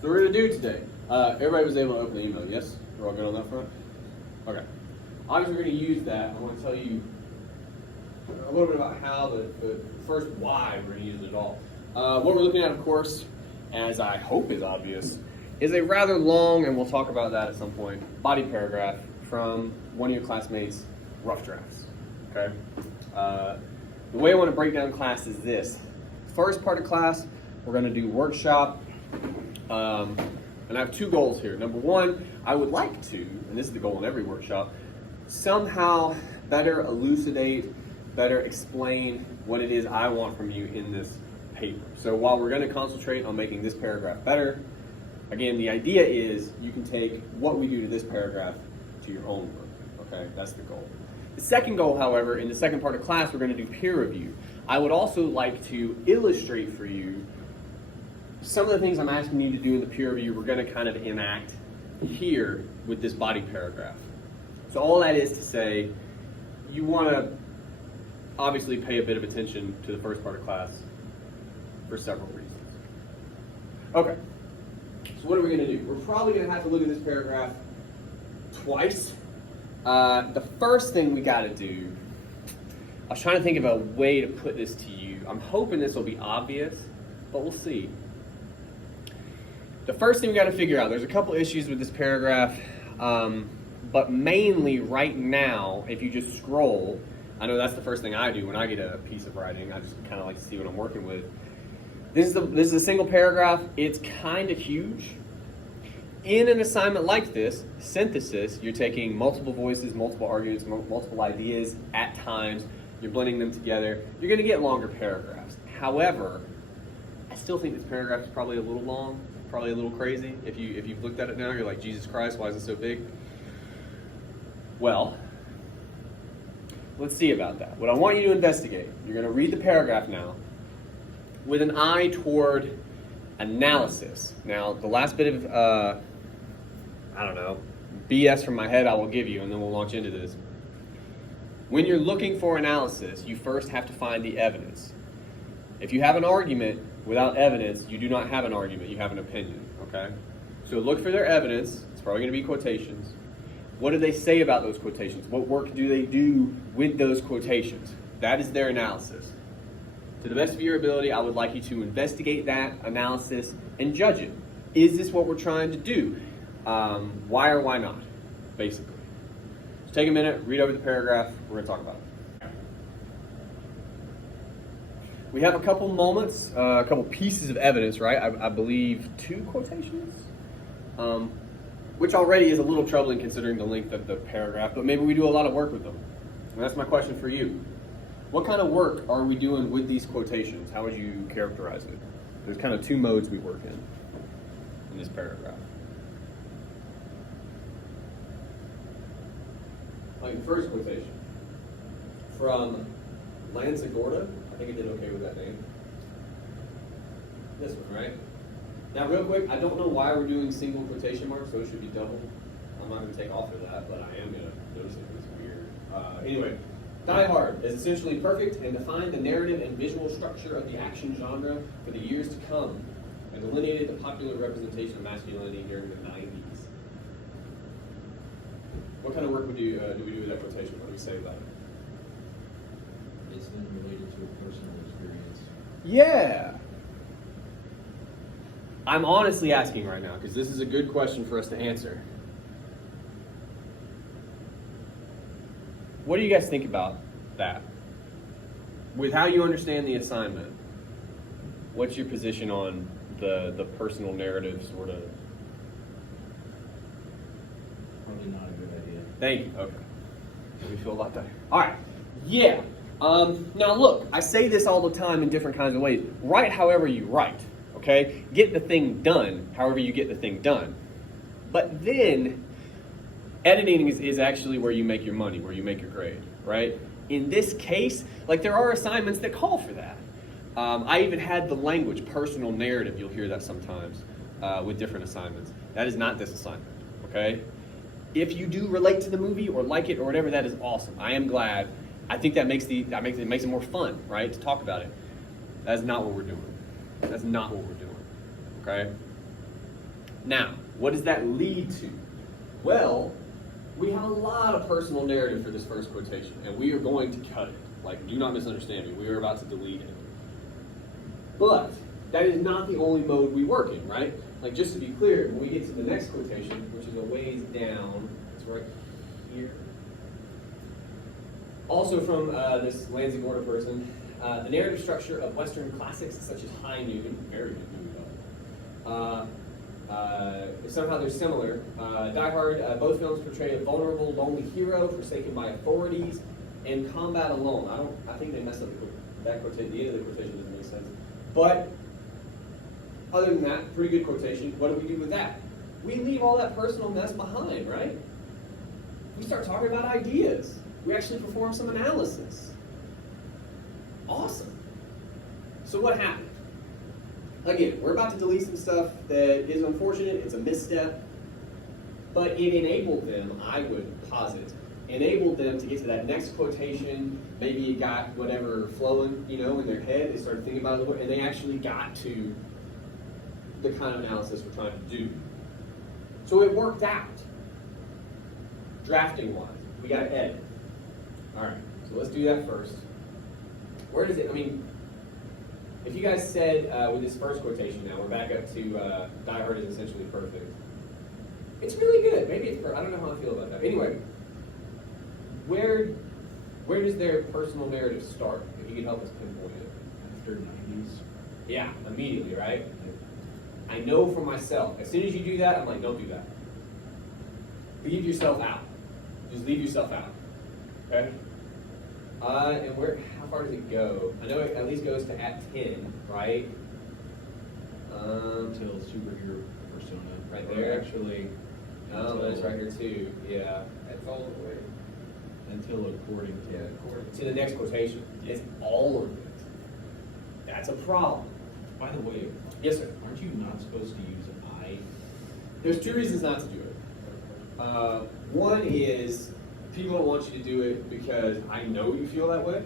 So we're going to do today. Everybody was able to open the email, yes? We're all good on that front? Okay. Obviously we're going to use that. I want to tell you a little bit about how, the first why we're going to use it all. What we're looking at, of course, as I hope is obvious, is a rather long, and we'll talk about that at some point, body paragraph from one of your classmates' rough drafts. Okay? The way I want to break down class is this. First part of class, we're going to do workshop. And I have two goals here. Number one, I would like to, and this is the goal in every workshop, somehow better elucidate, better explain what it is I want from you in this paper. So while we're going to concentrate on making this paragraph better, again, the idea is you can take what we do to this paragraph to your own work. Okay, that's the goal. The second goal, however, in the second part of class, we're going to do peer review. I would also like to illustrate for you some of the things I'm asking you to do in the peer review. We're going to kind of enact here with this body paragraph. So all that is to say, you want to obviously pay a bit of attention to the first part of class for several reasons. Okay, so what are we going to do? We're probably going to have to look at this paragraph twice. The first thing we got to do, I was trying to think of a way to put this to you. I'm hoping this will be obvious, but we'll see. The first thing we got to figure out, there's a couple issues with this paragraph, but mainly right now, if you just scroll, I know that's the first thing I do when I get a piece of writing. I just kind of like to see what I'm working with. This is a single paragraph. It's kind of huge. In an assignment like this, synthesis, you're taking multiple voices, multiple arguments, multiple ideas at times, you're blending them together, you're going to get longer paragraphs. However, I still think this paragraph is probably a little long, probably a little crazy. If you've looked at it now, you're like, Jesus Christ, why is it so big? Well, let's see about that. What I want you to investigate, you're going to read the paragraph now with an eye toward analysis. Now, the last bit of, BS from my head I will give you, and then we'll launch into this. When you're looking for analysis, you first have to find the evidence. If you have an argument without evidence, you do not have an argument, you have an opinion, okay? So look for their evidence. It's probably going to be quotations. What do they say about those quotations? What work do they do with those quotations? That is their analysis. To the best of your ability, I would like you to investigate that analysis and judge it. Is this what we're trying to do? Why or why not, basically. So take a minute, read over the paragraph, we're going to talk about it. We have a couple moments, a couple pieces of evidence, right? I believe 2 quotations, which already is a little troubling considering the length of the paragraph, but maybe we do a lot of work with them. And that's my question for you. What kind of work are we doing with these quotations? How would you characterize it? There's kind of 2 modes we work in this paragraph. Like the first quotation from Lanzagorta. I think I did okay with that name. This one, right? Now, real quick, I don't know why we're doing single quotation marks, so it should be double. I'm not going to take off of that, but I am going to notice it. It's weird. Anyway, Die Hard is essentially perfect and defined the narrative and visual structure of the action genre for the years to come, and delineated the popular representation of masculinity during the 90s. What kind of work do we do with that quotation? What do we say about it? It's been related to a personal experience. Yeah. I'm honestly asking right now because this is a good question for us to answer. What do you guys think about that? With how you understand the assignment, what's your position on the personal narrative sort of? Probably not a good idea. Thank you. Okay. We feel a lot better. All right. Yeah. Now look, I say this all the time in different kinds of ways. Write however you write. Okay? Get the thing done however you get the thing done. But then, editing is actually where you make your money, where you make your grade, right? In this case, like there are assignments that call for that. I even had the language, personal narrative, you'll hear that sometimes with different assignments. That is not this assignment, okay? If you do relate to the movie or like it or whatever, that is awesome. I am glad. I think that makes it more fun, right, to talk about it. That's not what we're doing. That's not what we're doing, okay? Now, what does that lead to? Well, we have a lot of personal narrative for this first quotation, and we are going to cut it. Like, do not misunderstand me. We are about to delete it. But that is not the only mode we work in, right? Like, just to be clear, when we get to the next quotation, which is a ways down, it's right here. Also from this Lansing Order person, the narrative structure of Western classics such as High Noon, very good movie though. Somehow they're similar. Die Hard, both films portray a vulnerable, lonely hero forsaken by authorities and combat alone. I think they messed up that quotation. The end of the quotation doesn't make sense. But other than that, pretty good quotation. What do we do with that? We leave all that personal mess behind, right? We start talking about ideas. We actually perform some analysis. Awesome. So what happened? Again, we're about to delete some stuff that is unfortunate. It's a misstep. But it enabled them, I would posit, enabled them to get to that next quotation. Maybe it got whatever flowing, in their head. They started thinking about it a little bit, and they actually got to the kind of analysis we're trying to do. So it worked out. Drafting-wise, we got to edit. All right, so let's do that first. Where does it, if you guys said with this first quotation now, we're back up to Die Hard is essentially perfect. It's really good. Maybe it's I don't know how I feel about that. Anyway, where does their personal narrative start? If you could help us pinpoint it. After 90s. Yeah, immediately, right? I know for myself, as soon as you do that, I'm like, don't do that. Leave yourself out. Just leave yourself out. Okay? And how far does it go? I know it at least goes to at 10, right? Until superhero persona. Right Or there. Actually. No, until- but it's right here too. Yeah. That's all the way. Until according to. To the next quotation. It's all of it. That's a problem. By the way, Yes, sir. aren't you not supposed to use I? There's two reasons not to do it. One is people don't want you to do it because I know you feel that way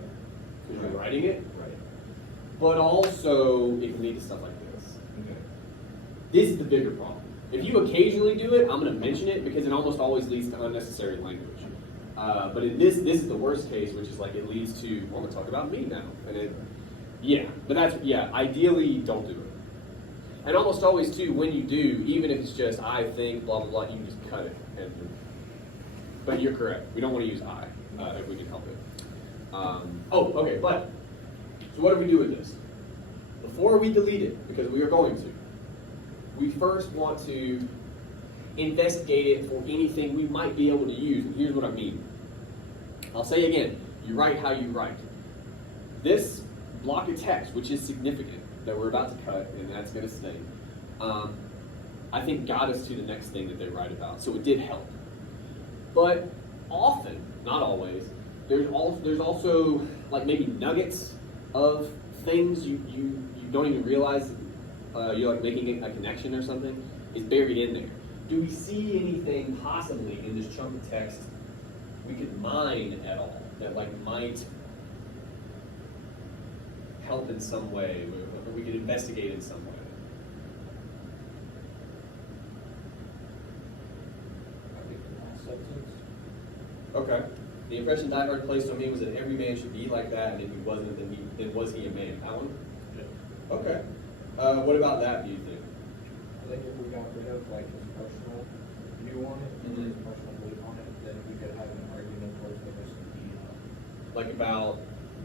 because you're writing it. Right. But also it can lead to stuff like this. Okay. This is the bigger problem. If you occasionally do it, I'm going to mention it because it almost always leads to unnecessary language. But in this is the worst case, which is like it leads to, well, I'm going to talk about me now. Ideally, don't do it. And almost always, too, when you do, even if it's just I think, blah, blah, blah, you can just cut it. But you're correct. We don't want to use I if we can help it. Okay, but, so what do we do with this? Before we delete it, because we are going to, we first want to investigate it for anything we might be able to use. And here's what I mean. I'll say again, you write how you write. This block of text, which is significant, that we're about to cut, and that's going to stay, I think got us to the next thing that they write about. So it did help. But often, not always, there's also like maybe nuggets of things you don't even realize you're like making a connection or something is buried in there. Do we see anything possibly in this chunk of text we could mine at all that like might help in some way, or we could investigate in some way? Okay. The impression Die Hard placed on me was that every man should be like that, and if he wasn't, then was he a man? That one? Yeah. Okay. What about that, do you think? I think if we got rid of like his personal view on it and his personal belief on it, then we could have an argument towards the person Like about,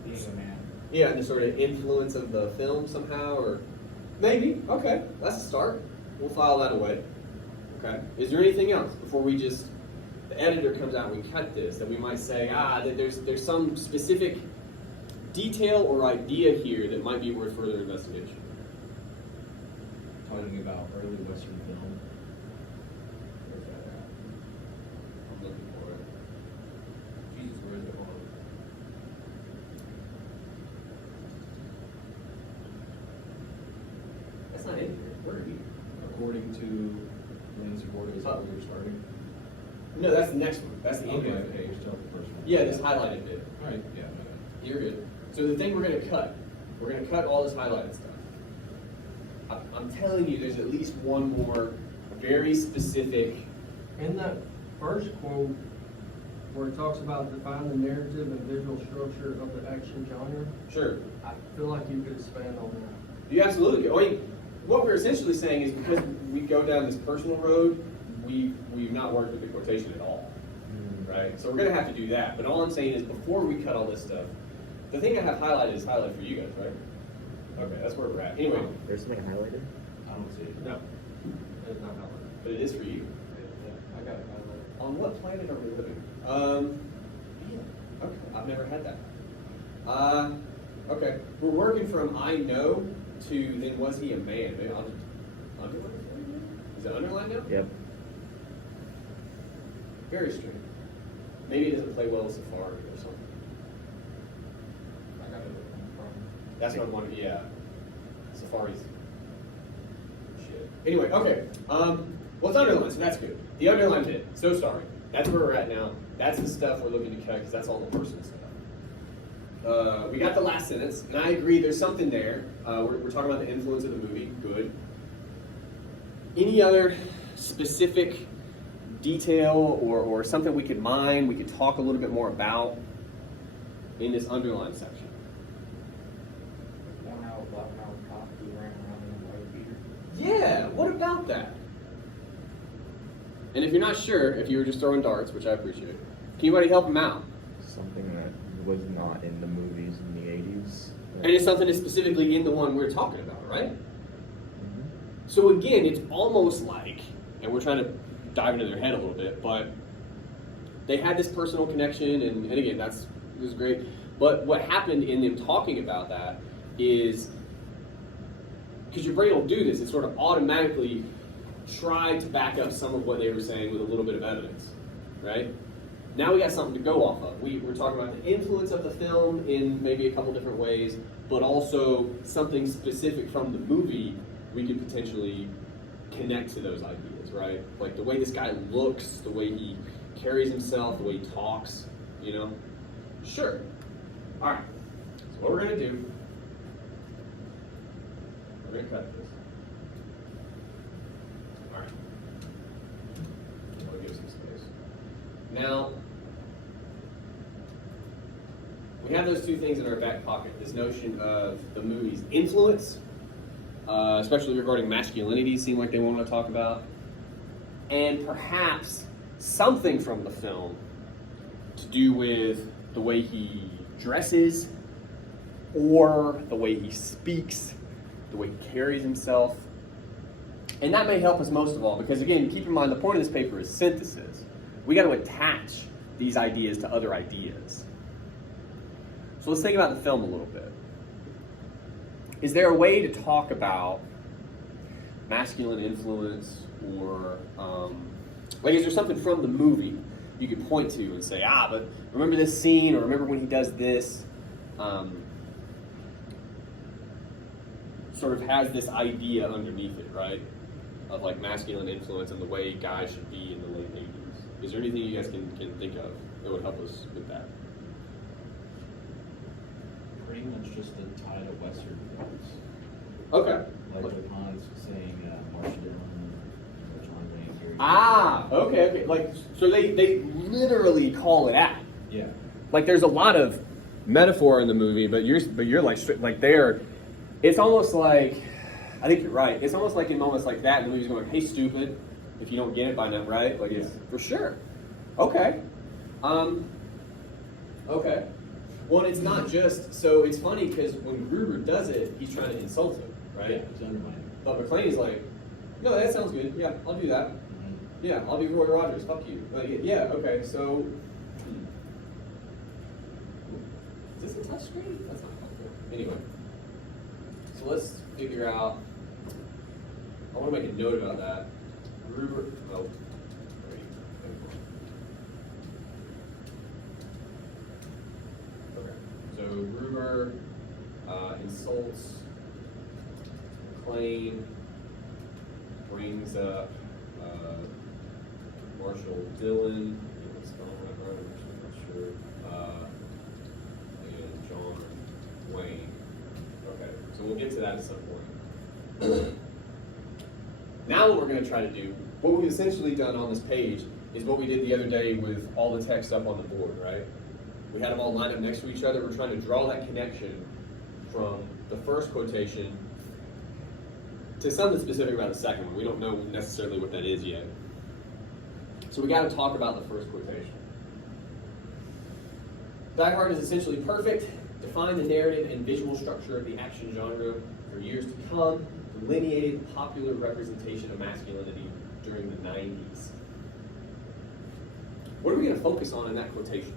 being a man. yeah, and the sort of influence of the film somehow, or maybe. Okay, that's a start. We'll file that away. Okay. Is there anything else before we just, the editor comes out and we cut this, that we might say, that there's some specific detail or idea here that might be worth further investigation? Talking about early Western film. Where's that at? I'm looking for it. Jesus, where is it? Hold on. That's not in here. Where are you? According to Lansing Order, is that where you're starting? No, that's the next one. That's the Okay, English. okay, you're still the first one. Yeah, this highlighted bit. All right, yeah. You're good. So the thing we're going to cut, we're going to cut all this highlighted stuff. I'm telling you, there's at least one more very specific. In that first quote, where it talks about define the narrative and visual structure of the action genre, Sure. I feel like you could expand on that. You absolutely could. I mean, what we're essentially saying is because we go down this personal road, we've not worked with the quotation at all, right? So we're going to have to do that. But all I'm saying is before we cut all this stuff, the thing I have highlighted is highlighted for you guys, right? Okay, that's where we're at. Anyway, There's something highlighted? I don't see it. no, It's not highlighted. but it is for you. I got it highlighted. On what planet are we living? Okay, I've never had that. Okay, we're working from I know to then was he a man? Maybe I'll just underline it. Is it underlined now? Yep. Very strange. Maybe it doesn't play well with Safari or something. I got it from. That's what I wanted. Yeah, Safari's shit. Anyway, okay. Well, it's underlined, so that's good. The underlined bit. So sorry. That's where we're at now. That's the stuff we're looking to cut because that's all the personal stuff. We got the last sentence, and I agree. There's something there. We're talking about the influence of the movie. Good. Any other specific detail or something we could mine, we could talk a little bit more about in this underlined section? One hour, black hour cop who ran around in a white beater. Yeah, what about that? And if you're not sure, if you were just throwing darts, which I appreciate, can anybody help him out? Something that was not in the movies in the 80s. And it's something that's specifically in the one we're talking about, right? Mhm. So again, it's almost like, and we're trying to dive into their head a little bit, but they had this personal connection, and again, it was great. But what happened in them talking about that is, because your brain will do this, it sort of automatically tried to back up some of what they were saying with a little bit of evidence, right? Now we got something to go off of. We're talking about the influence of the film in maybe a couple different ways, but also something specific from the movie we could potentially connect to those ideas, right? Like the way this guy looks, the way he carries himself, the way he talks, you know? Sure. All right. So what we're going to do, we're going to cut this. All right. I'll give some space. Now, we have those two things in our back pocket. This notion of the movie's influence, especially regarding masculinity, seem like they want to talk about, and perhaps something from the film to do with the way he dresses, or the way he speaks, the way he carries himself. And that may help us most of all, because again, keep in mind, the point of this paper is synthesis. We got to attach these ideas to other ideas. So let's think about the film a little bit. Is there a way to talk about masculine influence, or like, is there something from the movie you could point to and say, but remember this scene, or remember when he does this? Sort of has this idea underneath it, right? Of like masculine influence and the way guys should be in the late 80s. Is there anything you guys can think of that would help us with that? Pretty much just the tie to Western films. Okay. Like with Hans saying Marsh Dillon, John Wayne, Gary. Okay. Like, so they literally call it out. Yeah. Like, there's a lot of metaphor in the movie, but you're like they're. It's almost like, I think you're right. It's almost like in moments like that, the movie's going, "Hey, stupid, if you don't get it by now," right? Like, it's for sure. Okay. Okay. Well, it's not just, so it's funny because when Gruber does it, he's trying to insult him, right? Yeah, it's undermining. But McClane's like, "No, that sounds good. Yeah, I'll do that. Yeah, I'll be Roy Rogers. Fuck you." Yeah, okay, so. Is this a touchscreen? That's not helpful. Anyway. So let's figure out. I want to make a note about that. Gruber. Oh. Wait. Okay. So Gruber insults McClane, brings up Marshall Dillon, what's spelling right, I'm actually not sure, and John Wayne. Okay, so we'll get to that at some point. Now what we're going to try to do, what we've essentially done on this page, is what we did the other day with all the text up on the board, right? We had them all lined up next to each other. We're trying to draw that connection from the first quotation to something specific about the second one. We don't know necessarily what that is yet. So we got to talk about the first quotation. Die Hard is essentially perfect, defined the narrative and visual structure of the action genre for years to come, delineated popular representation of masculinity during the 90s. What are we going to focus on in that quotation?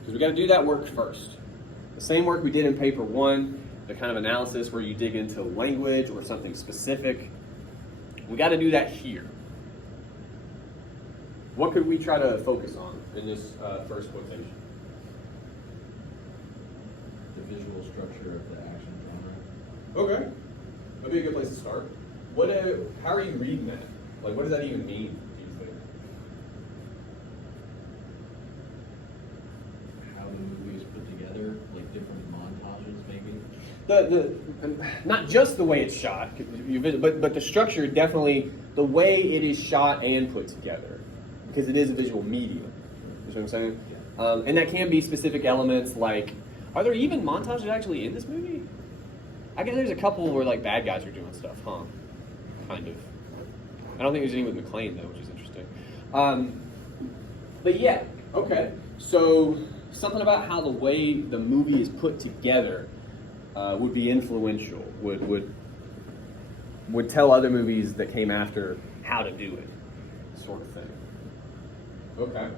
Because we got to do that work first. The same work we did in paper 1, the kind of analysis where you dig into language or something specific. We got to do that here. What could we try to focus on in this first quotation? The visual structure of the action genre. Okay, that'd be a good place to start. How are you reading that? Like, what does that even mean, do you think? How the movie is put together, like different montages maybe. Not just the way it's shot, but the structure, definitely the way it is shot and put together, because it is a visual medium. You know what I'm saying? Yeah. And that can be specific elements like, are there even montages actually in this movie? I guess there's a couple where like bad guys are doing stuff, huh? Kind of. I don't think there's any with McClane though, which is interesting. But yeah, okay. So something about how the way the movie is put together would be influential. Would tell other movies that came after how to do it, sort of thing. Okay.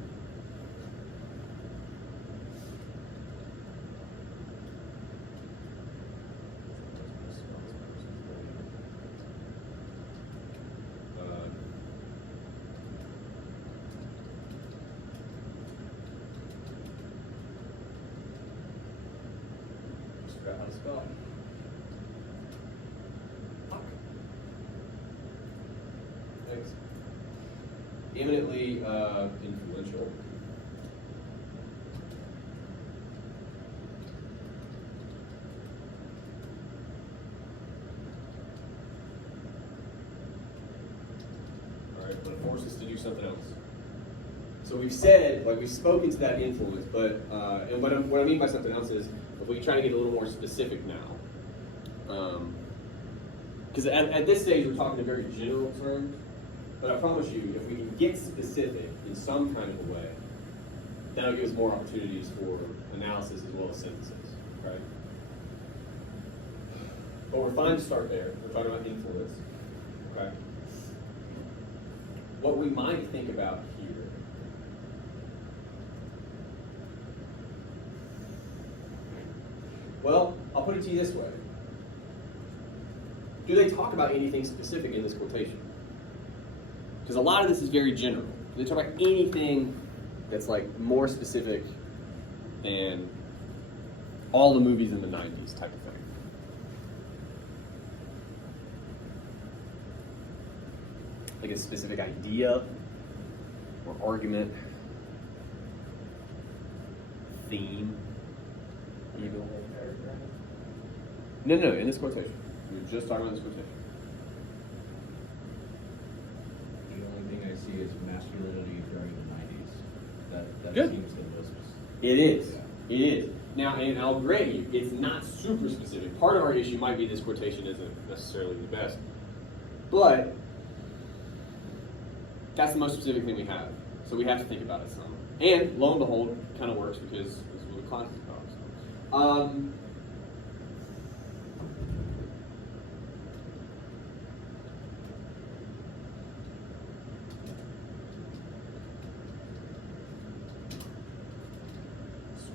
Just forgot how to spell it. Fuck. Thanks. Eminently influential. All right, but it forces us to do something else. So we've said, like we've spoken to that influence, but and what I mean by something else is if we try to get a little more specific now, because at this stage we're talking in very general terms. But I promise you, if we can get specific in some kind of a way, that'll give us more opportunities for analysis as well as synthesis, right? But we're fine to start there. We're talking about influence, okay? What we might think about here. Well, I'll put it to you this way. Do they talk about anything specific in this quotation? Because a lot of this is very general. They talk about anything that's like more specific than all the movies in the 90s type of thing. Like a specific idea or argument, theme, even. No, in this quotation. We were just talking about this quotation. The only thing I see is masculinity during the 90s. That Good. seems the most. It is. Yeah. It is. Now, and I'll grant you, it's not super specific. Part of our issue might be this quotation isn't necessarily the best. But that's the most specific thing we have. So we have to think about it some. And lo and behold, it kind of works because this is what the class is about. So.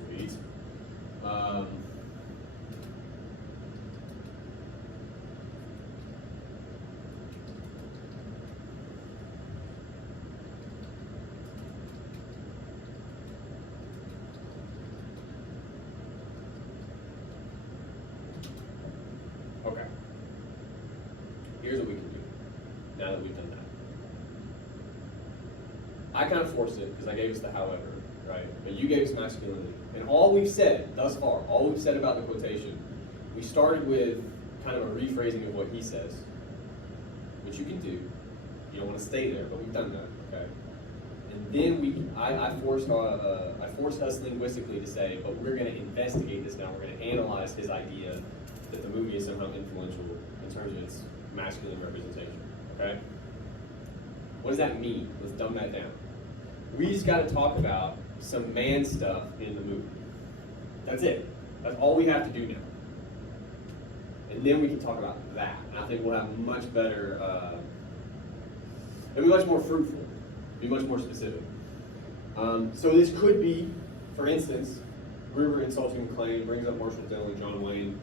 Sweet. Okay. Here's what we can do now that we've done that. I kind of forced it because I gave us the however, right? And you gave us masculinity. And all we've said thus far, all we've said about the quotation, we started with kind of a rephrasing of what he says, which you can do. You don't want to stay there, but we've done that, okay? And then I forced us linguistically to say, but we're going to investigate this now. We're going to analyze his idea that the movie is somehow influential in terms of its masculine representation, okay? What does that mean? Let's dumb that down. We just got to talk about some man stuff in the movie. That's it. That's all we have to do now. And then we can talk about that. And I think we'll have much better, it'll be much more fruitful, be much more specific. So this could be, for instance, Gruber insulting McClane, brings up Marshall Dillon, John Wayne.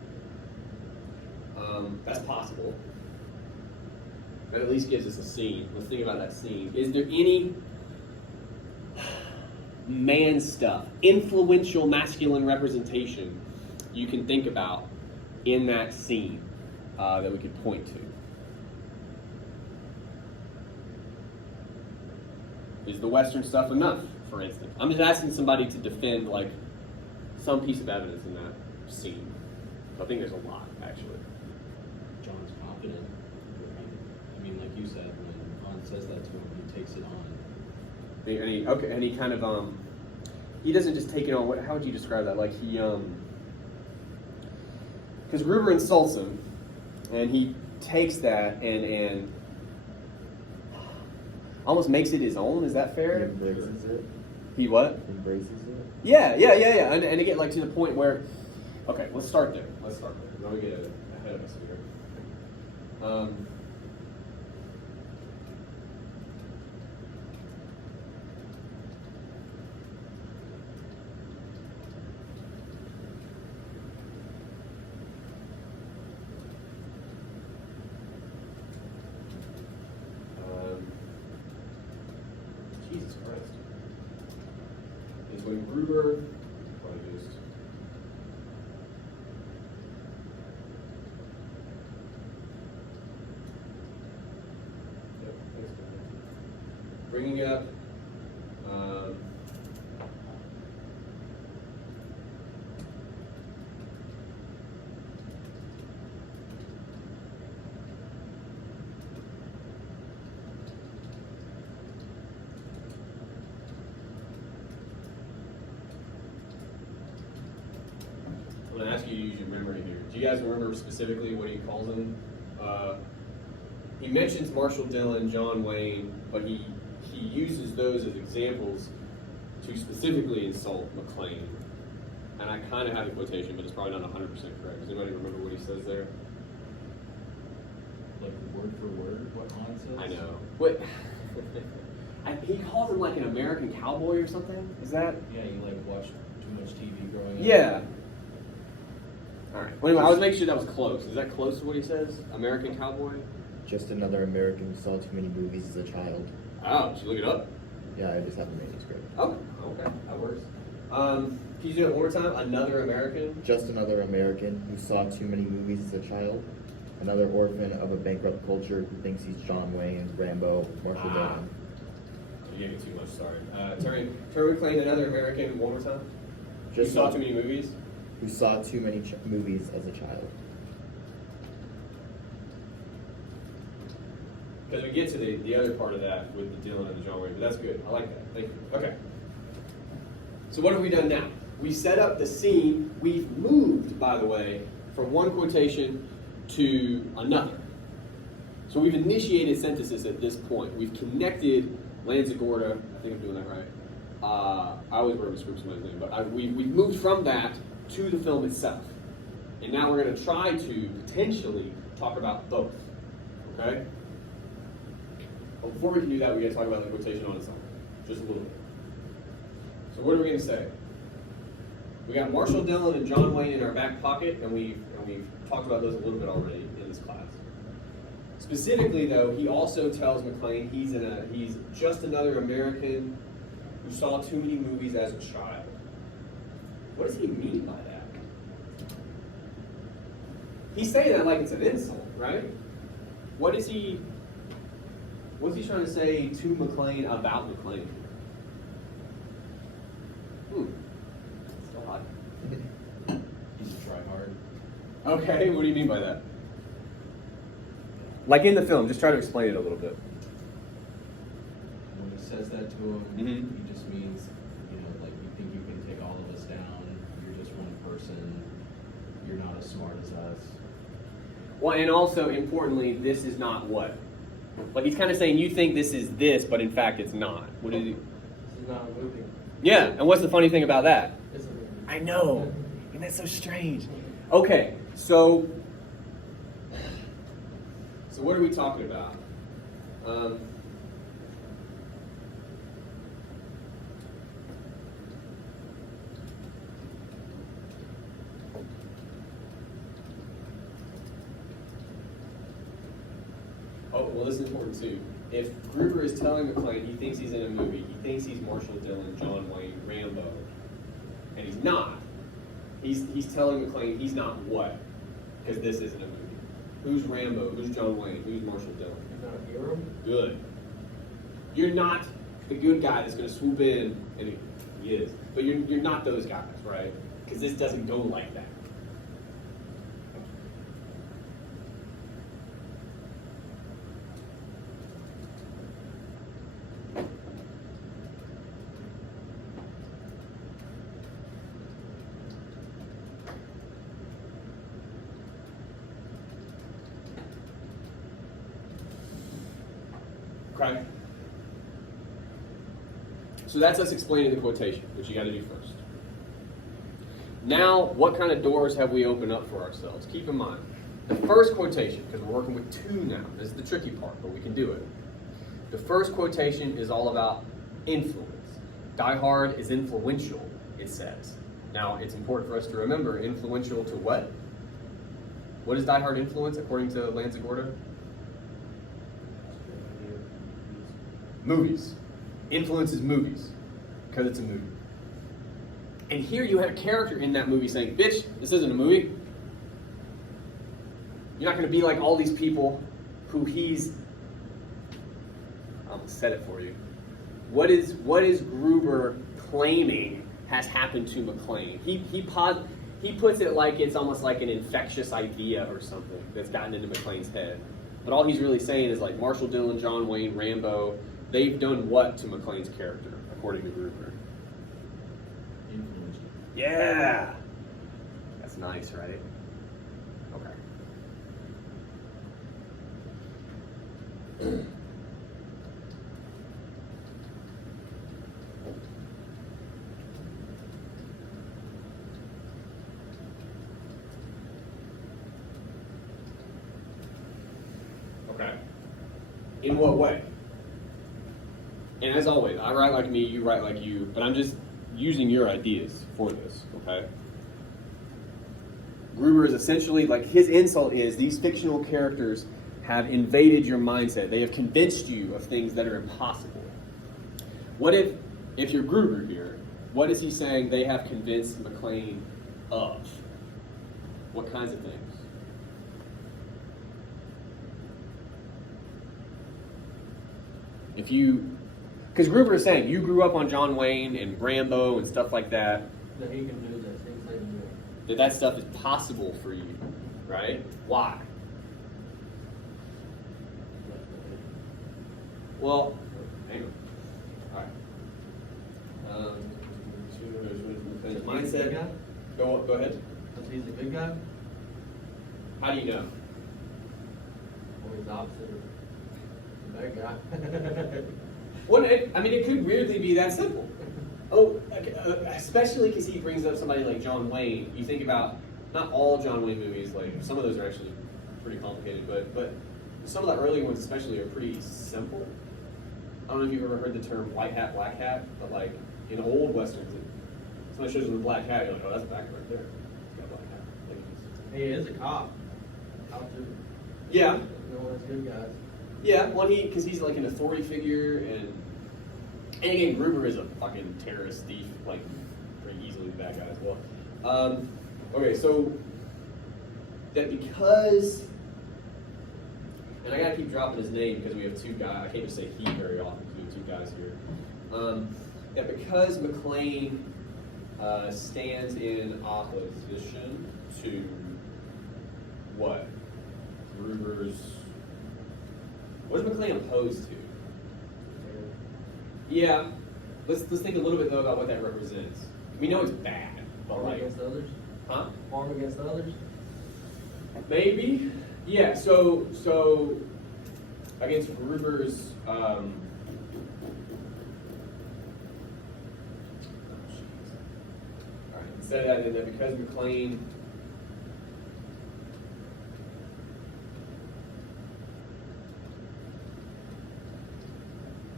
That's possible. That at least gives us a scene. Let's think about that scene. Is there any man stuff, influential masculine representation you can think about in that scene that we could point to? Is the Western stuff enough, for instance? I'm just asking somebody to defend like some piece of evidence in that scene. I think there's a lot, actually. John's confident. I mean, like you said, when Han says that to him, he takes it on. And he kind of he doesn't just take it on. How would you describe that? Like he because Gruber insults him, and he takes that and almost makes it his own. Is that He fair? embraces it. He what? Embraces it. Yeah. And again, like to the point where, okay, let's start there. Let me get ahead of us here. Jesus Christ. It's when Gruber, probably just. Yep, thanks, man. Bringing up. I'm going to ask you to use your memory here. Do you guys remember specifically what he calls them? He mentions Marshall Dillon, John Wayne, but he uses those as examples to specifically insult McClane. And I kind of have a quotation, but it's probably not 100% correct. Does anybody remember what he says there? Like word for word, what Han says? I know. What? He calls him like an American cowboy or something? Is that? Yeah, you like watched too much TV growing up. Yeah. All right. Well, anyway, I was making sure that was close. Is that close to what he says? American cowboy? Just another American who saw too many movies as a child. Oh, did you look it up? Yeah, I just have the manuscript. Oh, okay. That works. Can you do it one more time? Another American? Just another American who saw too many movies as a child. Another orphan of a bankrupt culture who thinks he's John Wayne, Rambo, Marshall Dillon. You gave me too much, sorry. Terry McClane, another American, one more time? You Just saw too many movies? Who saw too many movies as a child. Because we get to the other part of that with the Dillon and the John Wayne, but that's good. I like that. Thank you. Okay. So what have we done now? We set up the scene. We've moved, by the way, from one quotation to another. So we've initiated synthesis at this point. We've connected Lanzagorta. I think I'm doing that right. I always work with scripts in my name, but we've moved from that to the film itself. And now we're going to try to potentially talk about both. Okay? But before we can do that, we got to talk about the quotation on its own. Just a little bit. So what are we going to say? We got Marshall Dillon and John Wayne in our back pocket, and we've talked about those a little bit already in this class. Specifically, though, he also tells McClane he's just another American who saw too many movies as a child. What does he mean by that? He's saying that like it's an insult, right? What's he trying to say to McClane about McClane? Still hot. He's a try hard. Okay, what do you mean by that? Like in the film, just try to explain it a little bit. When he says that to him, Mhm. he just means, you know, like, you think you can take all of us down, you're just one person, you're not as smart as us. Well, and also importantly, this is not what. Like he's kind of saying you think this is this, but in fact it's not. What is it? This is not a movie. Yeah, and what's the funny thing about that? It's a movie. I know, and that's so strange. Okay, so what are we talking about? Oh, well, this is important too. If Gruber is telling McClane he thinks he's in a movie, he thinks he's Marshall Dillon, John Wayne, Rambo, and he's not. He's telling McClane he's not what? Because this isn't a movie. Who's Rambo? Who's John Wayne? Who's Marshall Dillon? He's not a hero. Good. You're not the good guy that's going to swoop in, and he is. But you're not those guys, right? Because this doesn't go like that. Okay. So that's us explaining the quotation, which you got to do first. Now, what kind of doors have we opened up for ourselves? Keep in mind, the first quotation, because we're working with two now, this is the tricky part, but we can do it. The first quotation is all about influence. Die Hard is influential, it says. Now, it's important for us to remember, influential to what? What is Die Hard influence, according to Lanzagorta? Movies. Influences movies, because it's a movie. And here you had a character in that movie saying, bitch, this isn't a movie. You're not going to be like all these people who he's... I'll set it for you. What is Gruber claiming has happened to McClane? He puts it like it's almost like an infectious idea or something that's gotten into McClane's head. But all he's really saying is like Marshall Dillon, John Wayne, Rambo, they've done what to McClane's character, according to Gruber? Influential. Yeah! That's nice, right? Okay. Okay. In what way? And as always, I write like me, you write like you, but I'm just using your ideas for this, okay? Gruber is essentially, like, his insult is these fictional characters have invaded your mindset. They have convinced you of things that are impossible. What if you're Gruber here, what is he saying they have convinced McClane of? What kinds of things? Because Gruber is saying, you grew up on John Wayne and Rambo and stuff like that, That he can do this. Things they can do. that stuff is possible for you, right? Why? Well, hang on. All right. He's a good Mindset. guy? Go ahead. Because he's a good guy? How do you know? Or he's opposite of the bad guy? Well, it could weirdly be that simple. Oh, especially because he brings up somebody like John Wayne. You think about, not all John Wayne movies, like some of those are actually pretty complicated, but some of the early ones especially are pretty simple. I don't know if you've ever heard the term white hat, black hat, but like in old westerns, somebody shows you a black hat, you're like, oh, that's back right there. He's got a black hat. Like, He is a cop. Cop too. yeah, No one's good guys. yeah. Well, because he's like an authority figure, and again, Gruber is a fucking terrorist thief, like pretty easily the bad guy as well. Okay, so that because, and I gotta keep dropping his name because we have two guys. I can't just say he very often because we have two guys here. That because McClane stands in opposition to what? Gruber's What is McLean opposed to? Yeah. Let's think a little bit though about what that represents. We know it's bad, but Harm like, against others? huh? Harm against others? Maybe. Yeah. So against Gruber's. All right. Instead of that, because McLean.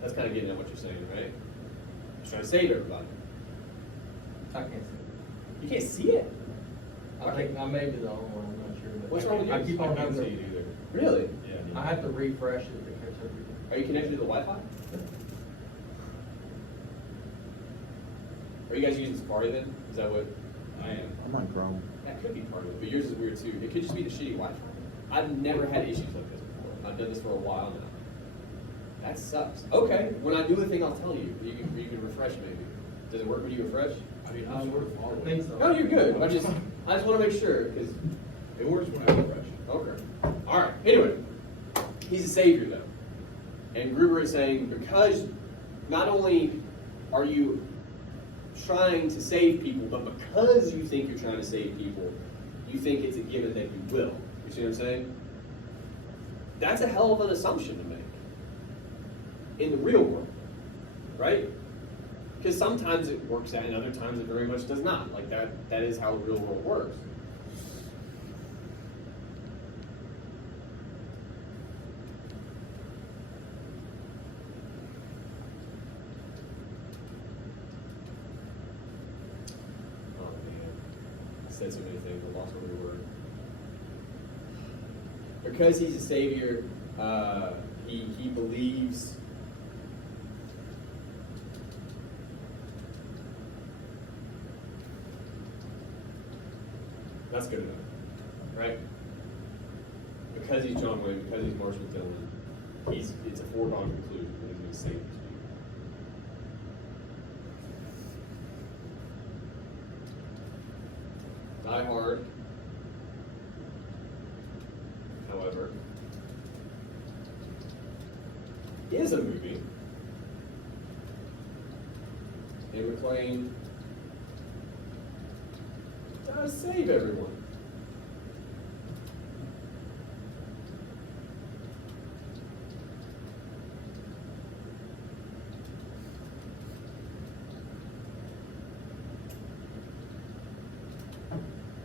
That's kind of getting at what you're saying, right? He's trying to save everybody. I can't see You can't see it. it. I think I may be the only one, I'm not sure. but What's wrong with I yours? keep I on can't having see to, it either. Really? Yeah. I have to refresh it to catch everything. Are you connected to the Wi-Fi? Are you guys using Safari then? Is that what? I am. I'm on Chrome. That could be part of it, but yours is weird too. It could just be the shitty Wi-Fi. I've never had issues like this before. I've done this for a while now. That sucks. Okay, when I do a thing, I'll tell you. You can refresh maybe. Does it work when you refresh? I mean, I'm sort of I following. think so. No, you're good. I just want to make sure because. It works when I refresh. Okay. All right. Anyway, he's a savior though, and Gruber is saying because not only are you trying to save people, but because you think you're trying to save people, you think it's a given that you will. You see what I'm saying? That's a hell of an assumption to make in the real world, right? Because sometimes it works out and other times it very much does not. Like that is how the real world works. Oh man, I said so many things, I lost every word. Because he's a savior, he believes. That's good enough, right? Because he's John Wayne, because he's Marshall Dillon, it's a foregone conclusion that he's going to save these people. Die Hard, however, is a movie, and McLean does save everyone.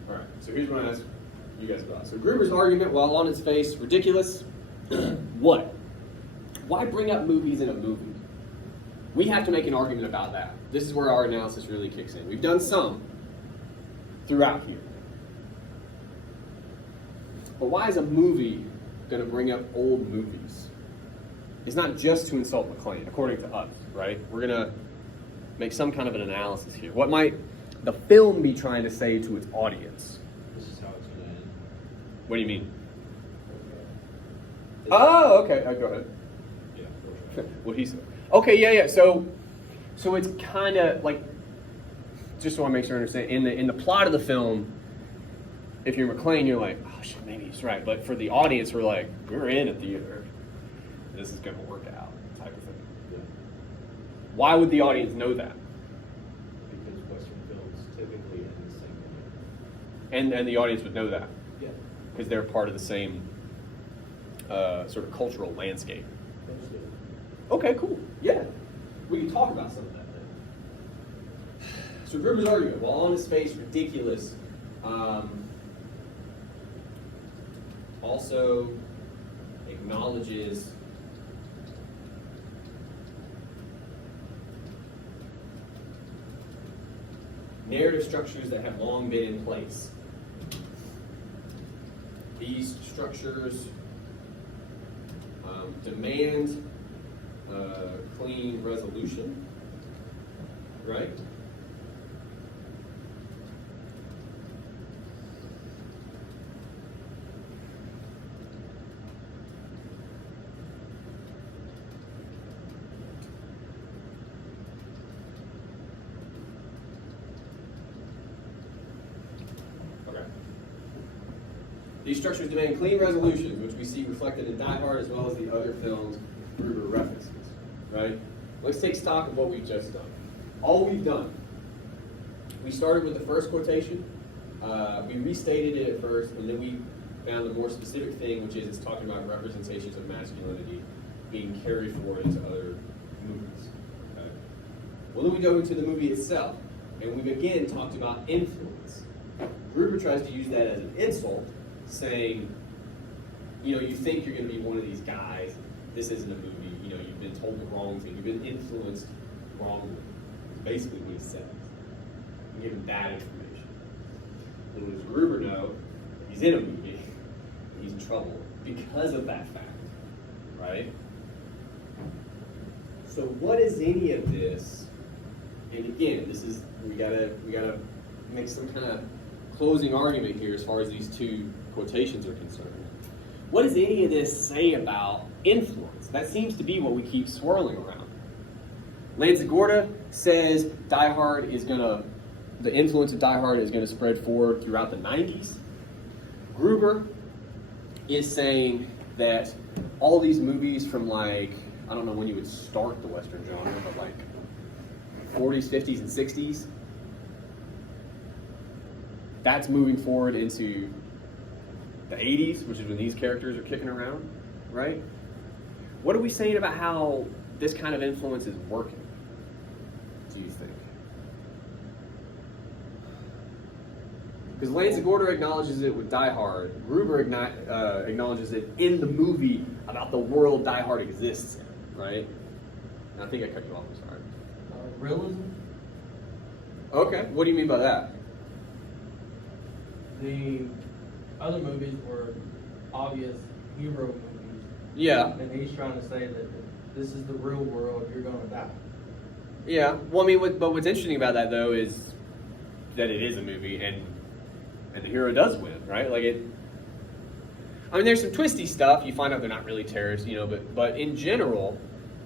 All right, so here's what I ask you guys about. So Gruber's argument, while on its face ridiculous, what? Why bring up movies in a movie? We have to make an argument about that. This is where our analysis really kicks in. We've done some throughout here. But why is a movie going to bring up old movies? It's not just to insult McLean, according to us, right? We're going to make some kind of an analysis here. What might the film be trying to say to its audience? This is how it's going to end. What do you mean? Oh, okay. Go ahead. Yeah, for sure. What he said. Okay, yeah. So it's kind of like, just so I make sure I understand, in the plot of the film, if you're McLean, you're like, oh shit, maybe he's right. But for the audience, we're like, we're in a theater. This is gonna work out, type of thing. Yeah. Why would the audience know that? Because Western films typically end the same way. And the audience would know that Yeah. because they're part of the same sort of cultural landscape. Absolutely. Okay, cool. Yeah. We can talk about some of that then. So Gruber's argument, while on his face ridiculous, also acknowledges narrative structures that have long been in place. These structures demand clean resolution, right? Okay. These structures demand clean resolutions, which we see reflected in Die Hard as well as the other films Gruber references, right? Let's take stock of what we've just done. All we've done, we started with the first quotation, we restated it at first, and then we found the more specific thing, which is it's talking about representations of masculinity being carried forward into other movies. Okay? Well, then we go into the movie itself, and we've again talked about influence. Gruber tries to use that as an insult, saying, you know, you think you're going to be one of these guys, this isn't a movie, you know, you've been told the wrong thing, you've been influenced wrongly. It's basically what he says. I'm giving that information. Little does Gruber know, he's in a movie, he's in trouble because of that fact, right? So what is any of this? And again, this is, we gotta make some kind of closing argument here as far as these two quotations are concerned. What does any of this say about influence? That seems to be what we keep swirling around. Lanzagorta says the influence of Die Hard is gonna spread forward throughout the 90s. Gruber is saying that all these movies from like, I don't know when you would start the Western genre, but like 40s, 50s, and 60s, that's moving forward into the 80s, which is when these characters are kicking around, right? What are we saying about how this kind of influence is working, do you think? Because Lanzagorta acknowledges it with Die Hard. Gruber acknowledges it in the movie about the world Die Hard exists in, right? And I think I cut you off, I'm sorry. Realism? Okay, what do you mean by that? The other movies were obvious hero movies. Yeah. And he's trying to say that this is the real world, you're going to die. Yeah. Well, I mean, but what's interesting about that though is that it is a movie, and the hero does win, right? Like it. I mean, there's some twisty stuff. You find out they're not really terrorists, you know, but in general,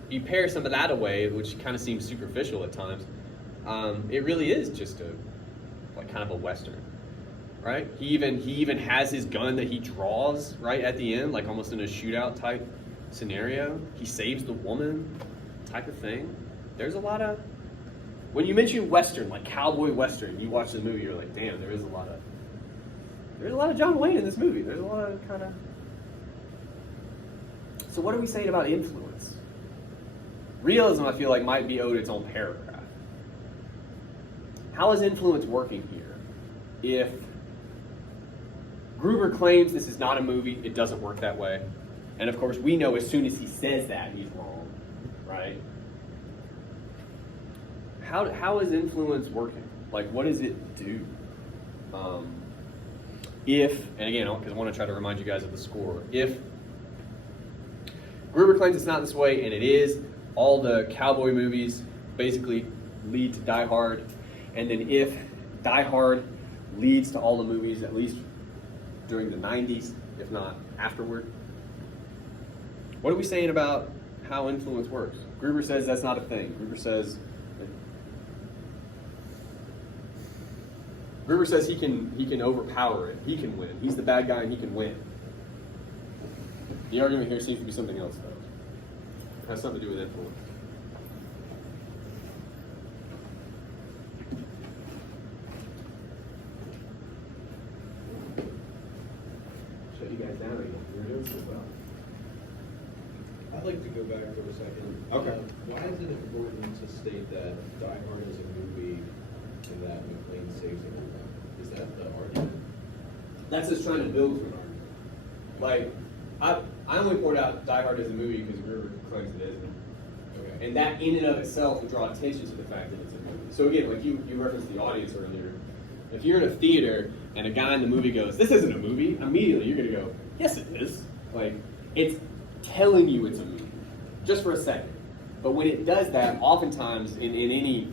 you pair some of that away, which kind of seems superficial at times. It really is just kind of a Western, right? He even has his gun that he draws right at the end, like almost in a shootout type scenario. He saves the woman, type of thing. There's a lot of, when you mention Western, like cowboy Western, you watch the movie, you're like, damn, there's a lot of John Wayne in this movie. There's a lot of kind of. So what are we saying about influence? Realism, I feel like, might be owed its own paragraph. How is influence working here? If Gruber claims this is not a movie, it doesn't work that way. And of course, we know as soon as he says that, he's wrong, right? How is influence working? Like, what does it do? And again, because I want to try to remind you guys of the score. If Gruber claims it's not this way, and it is, all the cowboy movies basically lead to Die Hard. And then if Die Hard leads to all the movies, at least during the 90s, if not afterward, what are we saying about how influence works? Gruber says that's not a thing. Gruber says he can overpower it. He can win. He's the bad guy and he can win. The argument here seems to be something else, though. It has something to do with influence. Shut you guys down again. You're doing so well. I'd like to go back for a second. Okay. Why is it important to state that Die Hard is a movie and that McClane saves everyone? Is that the argument? That's just trying to build to an argument. Like, I only point out Die Hard as a movie because Gruber claims it isn't. Okay. And that in and of itself will draw attention to the fact that it's a movie. So again, like you referenced the audience earlier. If you're in a theater and a guy in the movie goes, "This isn't a movie," immediately you're gonna go, "Yes, it is." Like, it's telling you it's a movie, just for a second. But when it does that, oftentimes in any,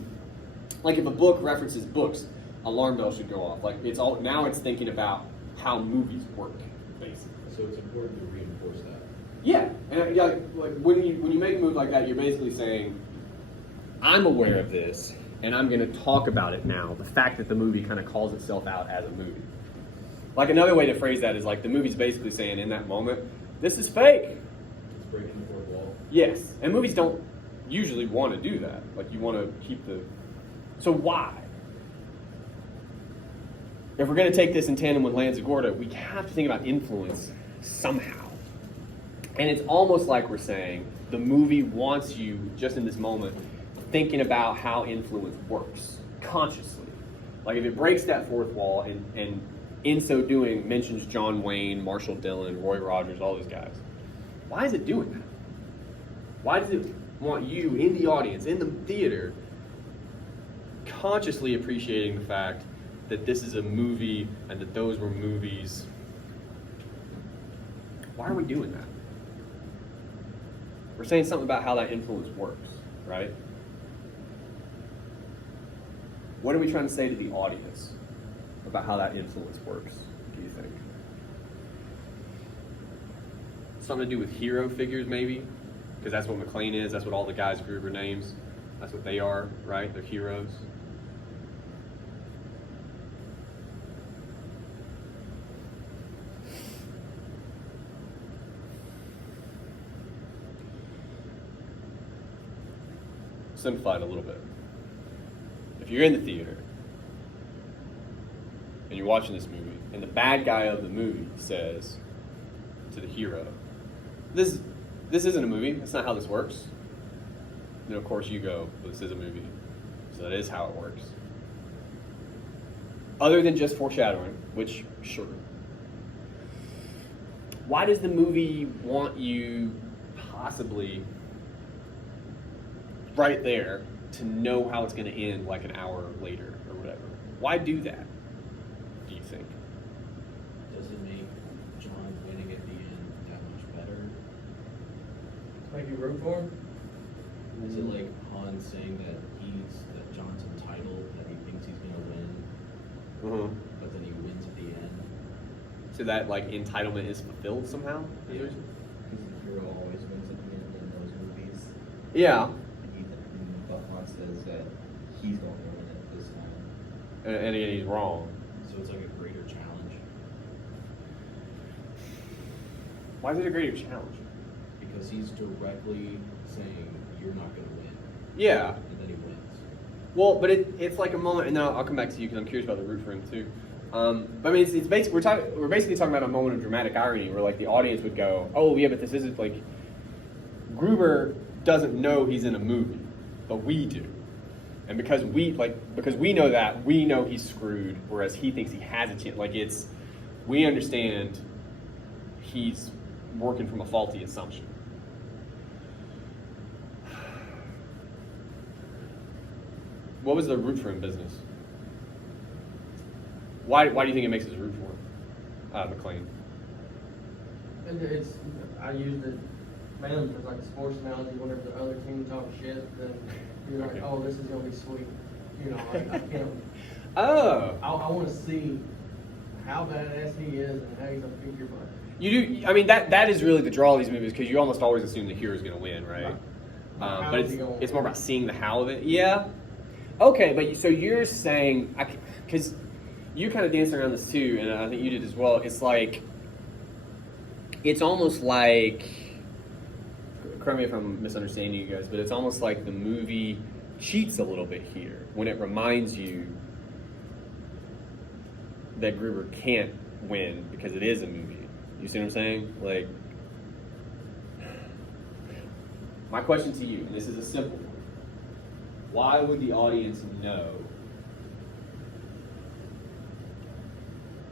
like if a book references books, alarm bell should go off. Like now it's thinking about how movies work, basically. So it's important to reinforce that. Yeah, and like when you make a move like that, you're basically saying, I'm aware of this, and I'm going to talk about it now. The fact that the movie kind of calls itself out as a movie. Like another way to phrase that is like the movie's basically saying in that moment, This is fake. It's breaking the fourth wall. Yes, and movies don't usually want to do that. Like, you want to keep the... So why? If we're going to take this in tandem with Lanzagorta, we have to think about influence somehow. And it's almost like we're saying the movie wants you, just in this moment, thinking about how influence works consciously. Like, if it breaks that fourth wall and in so doing mentions John Wayne, Marshall Dillon, Roy Rogers, all those guys, why is it doing that? Why does it want you in the audience, in the theater, consciously appreciating the fact that this is a movie and that those were movies? Why are we doing that? We're saying something about how that influence works, right? What are we trying to say to the audience about how that influence works, do you think? Something to do with hero figures, maybe? Because that's what McClane is, that's what all the guys Gruber names, that's what they are, right? They're heroes. Simplify it a little bit. If you're in the theater and you're watching this movie, and the bad guy of the movie says to the hero, this isn't a movie, that's not how this works. Then of course you go, well, this is a movie, so that is how it works. Other than just foreshadowing, which, sure. Why does the movie want you possibly right there to know how it's going to end like an hour later or whatever? Why do that, do you think? Does it make John winning at the end that much better? Make you root for him? Is it like Han saying that John's entitled, that he thinks he's gonna win, but then he wins at the end? So that like entitlement is fulfilled somehow? Yeah. Because the hero always wins at the end in those movies. Yeah. But Han says that he's going to win it this time. And again, he's wrong. So it's like a greater challenge Why is it a greater challenge? because he's directly saying you're not gonna win, Yeah. and then he wins. Well, but it's like a moment, and then I'll come back to you because I'm curious about the root for him too. But I mean, it's basically we're basically talking about a moment of dramatic irony where like the audience would go, "Oh yeah, but this isn't like Gruber doesn't know he's in a movie, but we do, and because we know that, we know he's screwed, whereas he thinks he has a chance. Like we understand he's working from a faulty assumption." What was the root for him business? Why do you think it makes us root for him, McClane? I used it mainly as like a sports analogy. Whenever the other team talks shit, then you're like, Okay. oh, this is gonna be sweet. You know, I can't. Oh, I want to see how badass he is and how he's gonna kick your butt. you do. I mean, that is really the draw of these movies because you almost always assume the hero's going to win, right? How But is he gonna it's more win? about seeing the how of it. Yeah. Okay, but so you're saying because you kind of danced around this too, and I think you did as well. It's like it's almost like. Correct me if I'm misunderstanding you guys, but it's almost like the movie cheats a little bit here when it reminds you that Gruber can't win because it is a movie. You see what I'm saying? Like, my question to you, and this is a simple one: why would the audience know?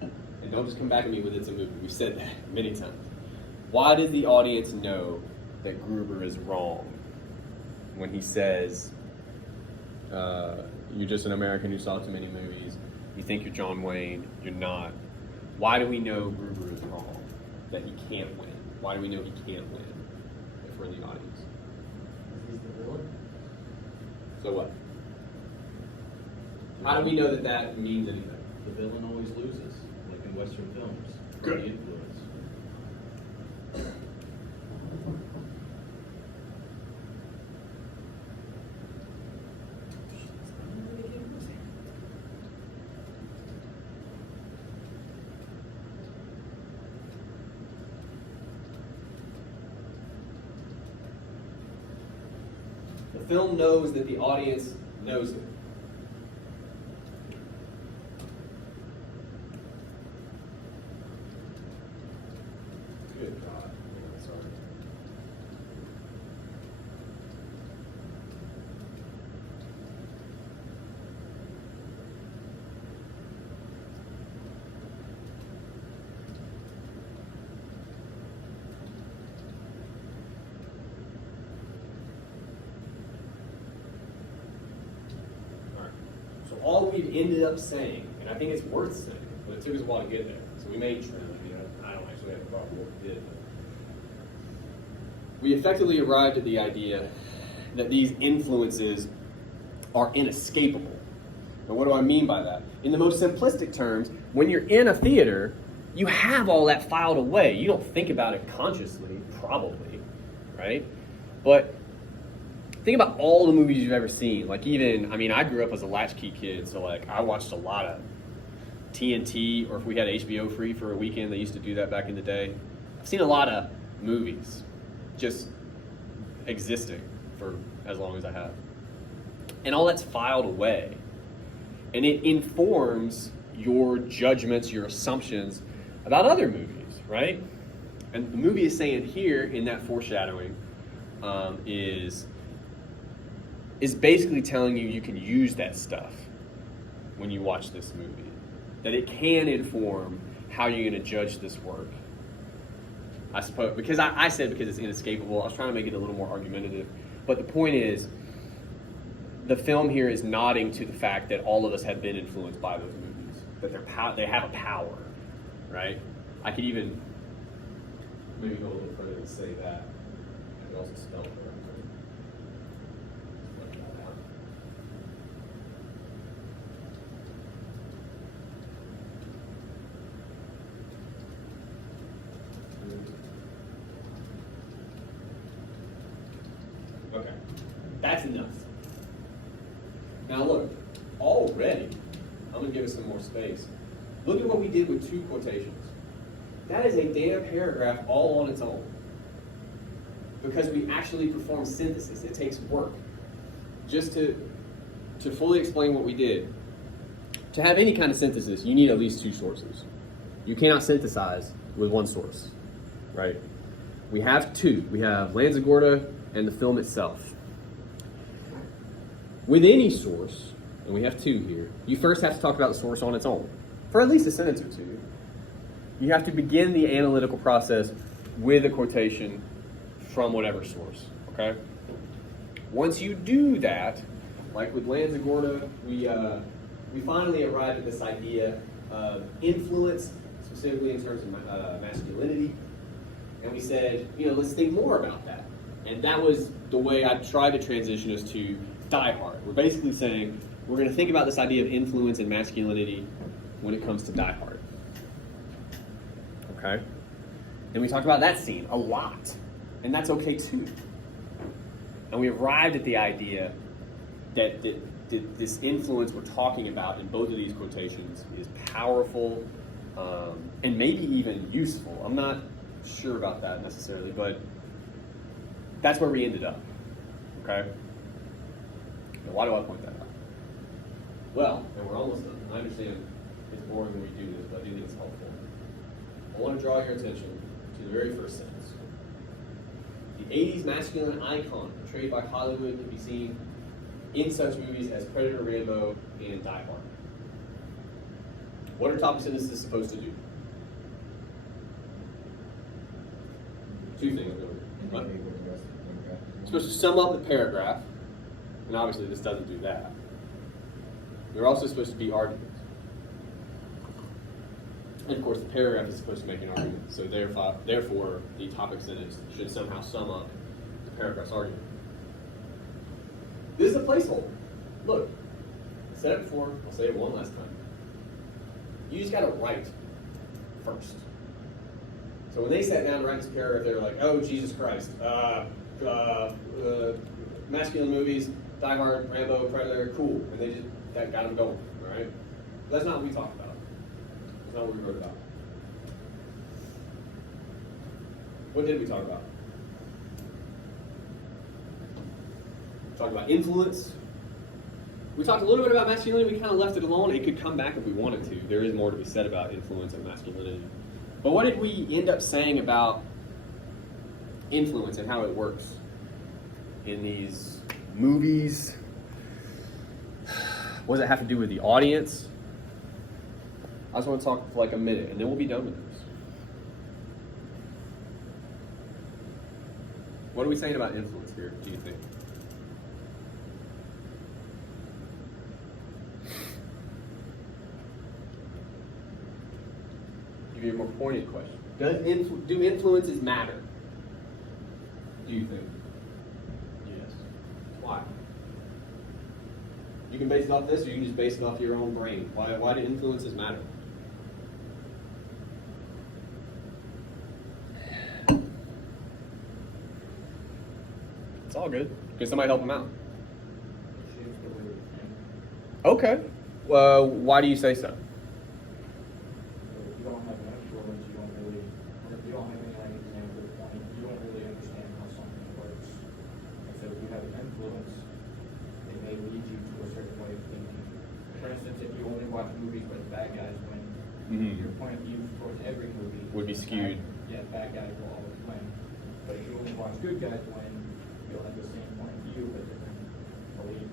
And don't just come back at me with it's a movie. We've said that many times. Why does the audience know that Gruber is wrong when he says, you're just an American who saw too many movies, you think you're John Wayne, you're not? Why do we know Gruber is wrong, that he can't win? Why do we know he can't win if we're in the audience? He's the villain. So what? How do we know that that means anything? The villain always loses, like in Western films. Good. The influence. The film knows that the audience knows it. Good God. Sorry. All right. So all we've ended up saying, and I think it's worth saying, but it took us a while to get there. So we made trim. I don't actually have a problem with what we did. But we effectively arrived at the idea that these influences are inescapable. And what do I mean by that? In the most simplistic terms, when you're in a theater, you have all that filed away. You don't think about it consciously, probably, right? But think about all the movies you've ever seen. Like even, I mean, I grew up as a latchkey kid, so like I watched a lot of TNT, or if we had HBO free for a weekend, they used to do that back in the day. I've seen a lot of movies just existing for as long as I have. And all that's filed away. And it informs your judgments, your assumptions about other movies, right? And the movie is saying here in that foreshadowing is basically telling you can use that stuff when you watch this movie. That it can inform how you're going to judge this work. I suppose, because I said because it's inescapable, I was trying to make it a little more argumentative. But the point is, the film here is nodding to the fact that all of us have been influenced by those movies. That they have a power, right? I could even maybe go a little further and say that. I could also spell it correctly. Okay, that's enough. Now look, already, I'm going to give us some more space. Look at what we did with 2 quotations. That is a damn paragraph all on its own. Because we actually perform synthesis. It takes work. Just to fully explain what we did. To have any kind of synthesis, you need at least 2 sources. You cannot synthesize with 1 source, right? We have 2. We have Lanzagorta and the film itself. With any source, and we have 2 here, you first have to talk about the source on its own, for at least a sentence or 2. You have to begin the analytical process with a quotation from whatever source, okay? Once you do that, like with Lanzagorta, we finally arrived at this idea of influence, specifically in terms of masculinity, and we said, let's think more about that. And that was the way I tried to transition us to Die Hard. We're basically saying we're going to think about this idea of influence and masculinity when it comes to Die Hard. Okay? And we talked about that scene a lot. And that's okay too. And we arrived at the idea that this influence we're talking about in both of these quotations is powerful and maybe even useful. I'm not sure about that necessarily, but that's where we ended up. Okay? Now, why do I point that out? Well, and we're almost done. I understand it's boring when we do this, but I do think it's helpful. I want to draw your attention to the very first sentence. The 80s masculine icon portrayed by Hollywood can be seen in such movies as Predator, Rambo, and Die Hard. What are topic sentences supposed to do? 2 things, really. What? It's supposed to sum up the paragraph, and obviously this doesn't do that. They're also supposed to be arguments. And of course, the paragraph is supposed to make an argument, so therefore the topic sentence should somehow sum up the paragraph's argument. This is a placeholder. Look, I said it before, I'll say it one last time. You just gotta write first. So when they sat down to write this paragraph, they were like, oh, Jesus Christ, masculine movies, Die Hard, Rambo, Predator, cool. And they just, that got them going, all right? But that's not what we talked about. That's not what we wrote about. What did we talk about? talked about influence. We talked a little bit about masculinity. We kind of left it alone. It could come back if we wanted to. There is more to be said about influence and masculinity. But what did we end up saying about influence and how it works in these movies? What does it have to do with the audience? I just want to talk for like a minute, and then we'll be done with this. What are we saying about influence here, do you think? Give you a more pointed question. Do influences matter? Do you think? Yes. Why? You can base it off this, or you can just base it off your own brain. Why do influences matter? It's all good. Can somebody help them out? It shapes the way we think. Okay. Well, why do you say so? So if you don't have an influence, you don't really, or if you don't have any like example point, you don't really understand how something works. And so if you have an influence, it may lead you to a certain way of thinking. For instance, if you only watch movies where the bad guys win, your point of view towards every movie Would be skewed. Bad guys will always win. But if you only watch good guys win, you'll have the same point of view but different beliefs.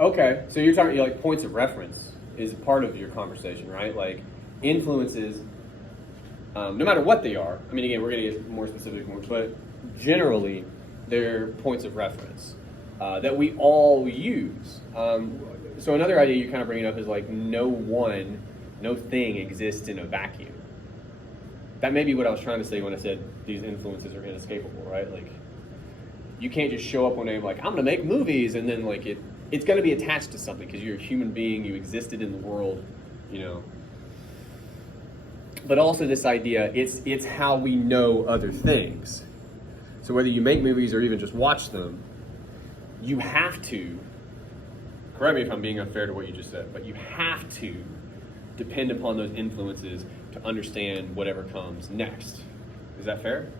Okay, so you're talking like points of reference is part of your conversation, right? Like influences, no matter what they are. I mean, again, we're going to get more specific, but generally, they're points of reference that we all use. So another idea you kind of bring up is like no thing exists in a vacuum. That may be what I was trying to say when I said these influences are inescapable, right? Like you can't just show up one day and be like, I'm going to make movies, and then like it's going to be attached to something because you're a human being, you existed in the world, you know. But also this idea, it's how we know other things. So whether you make movies or even just watch them, you have to, correct me if I'm being unfair to what you just said, but you have to depend upon those influences to understand whatever comes next. Is that fair?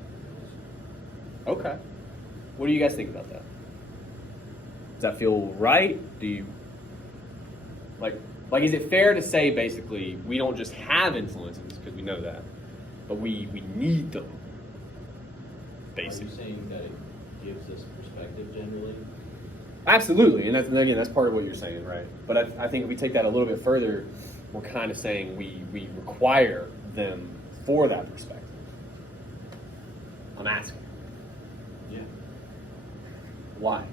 Okay. What do you guys think about that? Does that feel right? Do you like is it fair to say basically we don't just have influences because we know that, but we need them? Are you Basically. saying that it gives us perspective generally? Absolutely, and that's part of what you're saying, right? But I think if we take that a little bit further, we're kind of saying we require them for that perspective. I'm asking. Yeah. Why?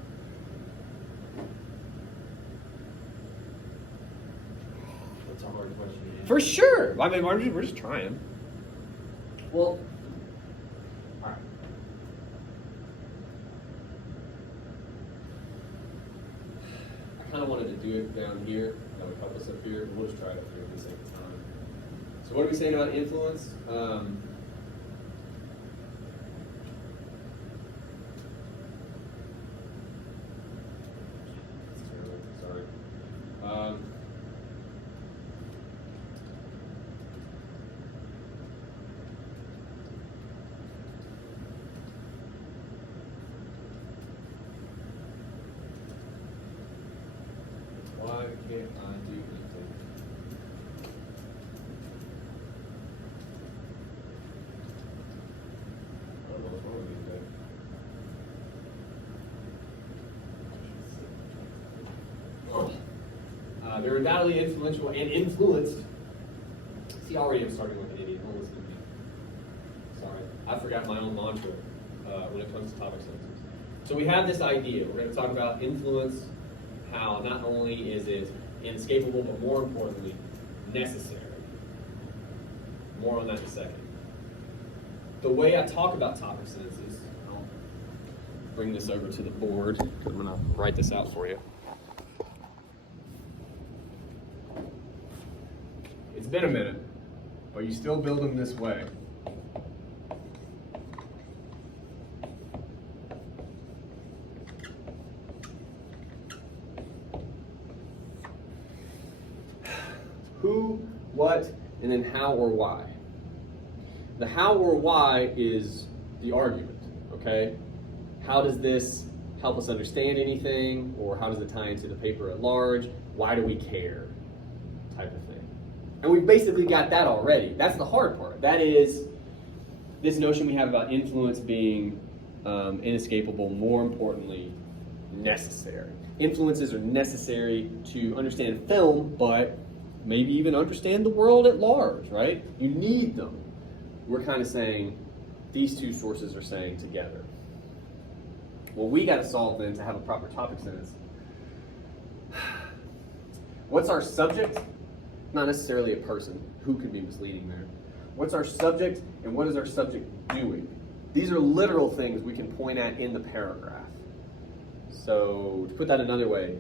That's a hard question to answer. For sure. I mean, we're just trying. Well, all right. I kind of wanted to do it down here. That would help us up here. We'll just try it up here for the sake of time. So what are we saying about influence? Sorry. Why can't I do anything? I don't know what's wrong with me today. They're undoubtedly influential and influenced. See, already I'm starting like an idiot. Don't listen to me. Sorry. I forgot my own mantra when it comes to topic sentences. So we have this idea. We're going to talk about influence, how not only is it inescapable, but more importantly, necessary. More on that in a second. The way I talk about topic sentences, I'll bring this over to the board. I'm going to write this out for you. It's been a minute, but you still build them this way. Who, what, and then how or why. The how or why is the argument, okay? How does this help us understand anything, or how does it tie into the paper at large? Why do we care? Type of thing. And we've basically got that already. That's the hard part. That is this notion we have about influence being inescapable, more importantly, necessary. Influences are necessary to understand film, but maybe even understand the world at large, right? You need them. We're kind of saying these two sources are saying together. Well, we got to solve then to have a proper topic sentence. What's our subject? Not necessarily a person. Who could be misleading there? What's our subject and what is our subject doing? These are literal things we can point at in the paragraph. So to put that another way,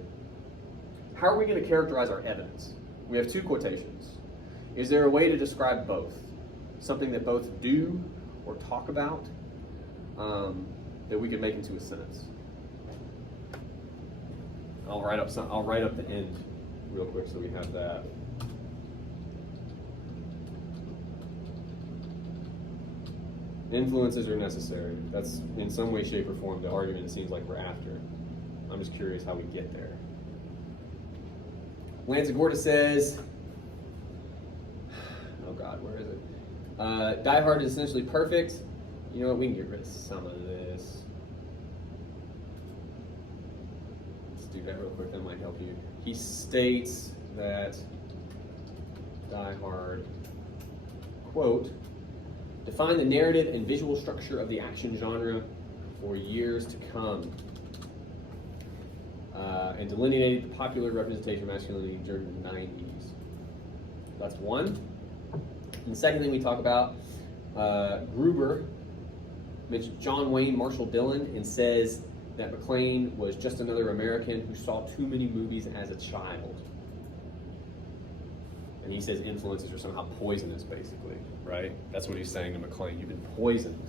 how are we going to characterize our evidence? We have two quotations. Is there a way to describe both? Something that both do or talk about that we could make into a sentence? I'll write up the end real quick so we have that. Influences are necessary. That's in some way, shape, or form the argument it seems like we're after. I'm just curious how we get there. Lanzagorta says, oh God, where is it? Die Hard is essentially perfect. You know what, we can get rid of some of this. Let's do that real quick, that might help you. He states that Die Hard, quote, defined the narrative and visual structure of the action genre for years to come, and delineated the popular representation of masculinity during the 90s. That's one. And the second thing we talk about, Gruber mentions John Wayne Marshall Dillon and says that McClane was just another American who saw too many movies as a child. And he says influences are somehow poisonous, basically, right? That's what he's saying to McClane. You've been poisoned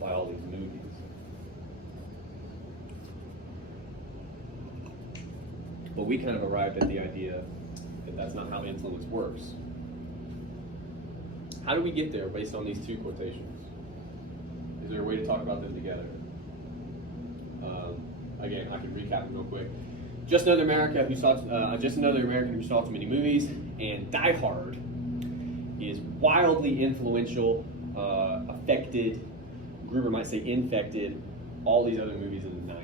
by all these movies. But we kind of arrived at the idea that that's not how influence works. How do we get there based on these two quotations? Is there a way to talk about them together? Again, I can recap them real quick. Just another American who saw too many movies, and Die Hard is wildly influential, affected, Gruber might say infected, all these other movies in the 90s.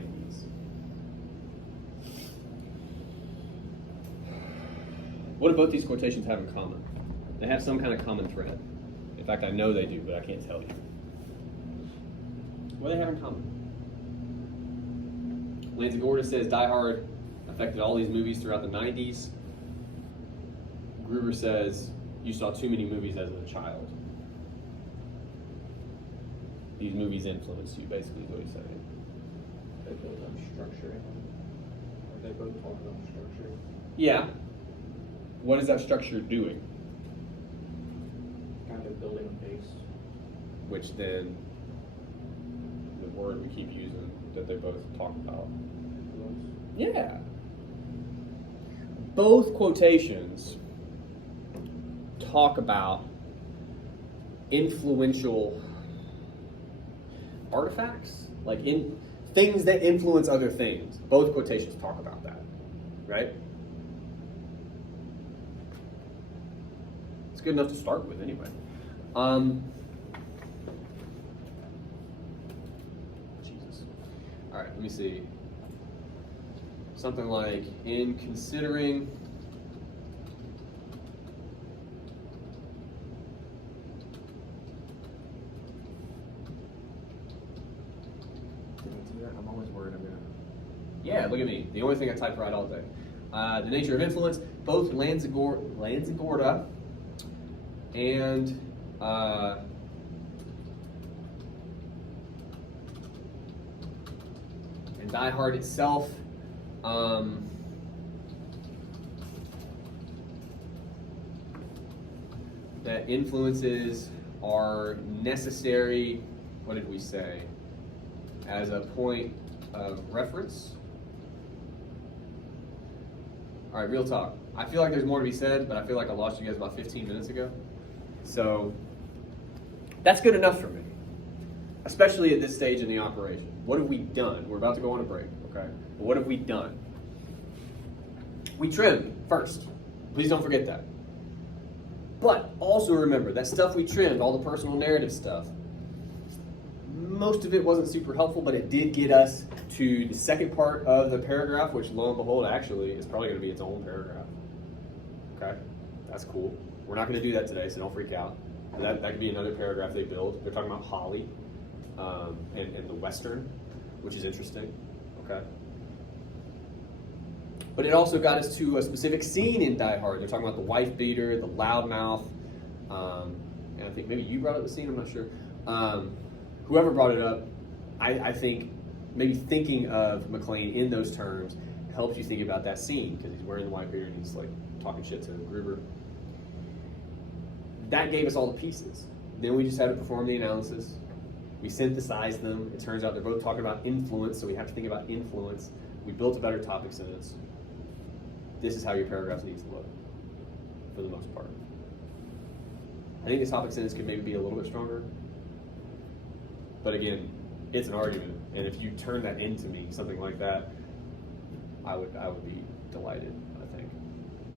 What do both these quotations have in common? They have some kind of common thread. In fact, I know they do, but I can't tell you. What do they have in common? Lanzagorta says Die Hard affected all these movies throughout the 90s. Gruber says you saw too many movies as a child. These movies influenced you, basically, is what he's saying. They both have structure in them. Or they both talk about structure. Yeah. What is that structure doing? Kind of building a base. Which then, the word we keep using that they both talk about. Yeah. Both quotations talk about influential artifacts, like in things that influence other things. Both quotations talk about that, right? It's good enough to start with anyway. Jesus. All right, let me see. Something like, in considering I'm always worried I'm gonna. yeah, look at me. The only thing I type right all day. The nature of influence, both Lanzagorta and Die Hard itself that influences are necessary, what did we say, as a point of reference. All right, real talk. I feel like there's more to be said, but I feel like I lost you guys about 15 minutes ago. So that's good enough for me. especially at this stage in the operation. What have we done? We're about to go on a break, okay? But what have we done? We trimmed first. Please don't forget that. But also remember, that stuff we trimmed, all the personal narrative stuff, most of it wasn't super helpful, but it did get us to the second part of the paragraph, which lo and behold, actually, is probably going to be its own paragraph. Okay? That's cool. We're not going to do that today, so don't freak out. That could be another paragraph they build. They're talking about Holly and the Western, which is interesting. Okay? But it also got us to a specific scene in Die Hard. They're talking about the wife beater, the loudmouth, and I think maybe you brought up the scene, I'm not sure. Whoever brought it up, I think maybe thinking of McClane in those terms helps you think about that scene, because he's wearing the white beard and he's like talking shit to Gruber. That gave us all the pieces. Then we just had to perform the analysis. We synthesized them. It turns out they're both talking about influence, so we have to think about influence. We built a better topic sentence. This is how your paragraphs need to look, for the most part. I think the topic sentence could maybe be a little bit stronger. But again, it's an argument, and if you turn that into me, something like that, I would be delighted.